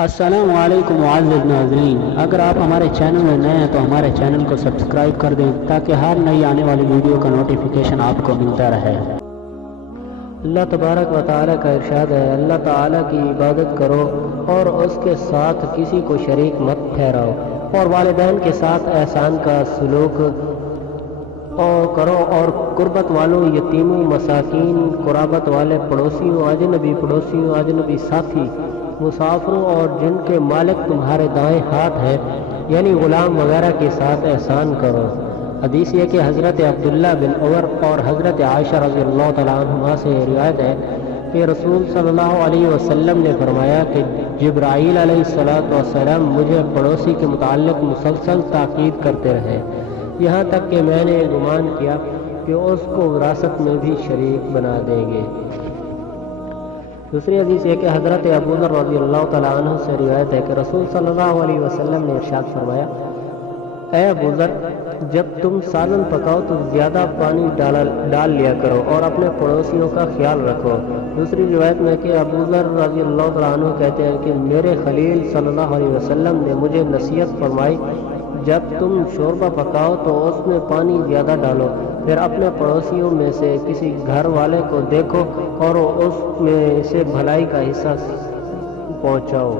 السلام علیکم معزز ناظرین، اگر آپ ہمارے چینل میں نئے ہیں تو ہمارے چینل کو سبسکرائب کر دیں تاکہ ہر نئی آنے والی ویڈیو کا نوٹیفیکیشن آپ کو ملتا رہے۔ اللہ تبارک و تعالیٰ کا ارشاد ہے، اللہ تعالیٰ کی عبادت کرو اور اس کے ساتھ کسی کو شریک مت ٹھہراؤ، اور والدین کے ساتھ احسان کا سلوک کرو، اور قربت والوں، یتیموں، مساکین، قرابت والے پڑوسیوں، اجنبی ساتھی، مسافروں اور جن کے مالک تمہارے دائیں ہاتھ ہے یعنی غلام وغیرہ کے ساتھ احسان کرو۔ حدیث یہ کہ حضرت عبداللہ بن عمر اور حضرت عائشہ رضی اللہ تعالیٰ عنہما سے روایت ہے کہ رسول صلی اللہ علیہ وسلم نے فرمایا کہ جبرائیل علیہ السلام مجھے پڑوسی کے متعلق مسلسل تاکید کرتے رہے، یہاں تک کہ میں نے گمان کیا کہ اس کو وراثت میں بھی شریک بنا دیں گے۔ دوسری حدیث یہ کہ حضرت ابو ذر رضی اللہ تعالیٰ عنہ سے روایت ہے کہ رسول صلی اللہ علیہ وسلم نے ارشاد فرمایا، اے ابو ذر، جب تم سالن پکاؤ تو زیادہ پانی ڈال لیا کرو اور اپنے پڑوسیوں کا خیال رکھو۔ دوسری روایت میں کہ ابو ذر رضی اللہ تعالیٰ عنہ کہتے ہیں کہ میرے خلیل صلی اللہ علیہ وسلم نے مجھے نصیحت فرمائی، جب تم شوربہ پکاؤ تو اس میں پانی زیادہ ڈالو، پھر اپنے پڑوسیوں میں سے کسی گھر والے کو دیکھو اور اس میں سے بھلائی کا حصہ پہنچاؤ۔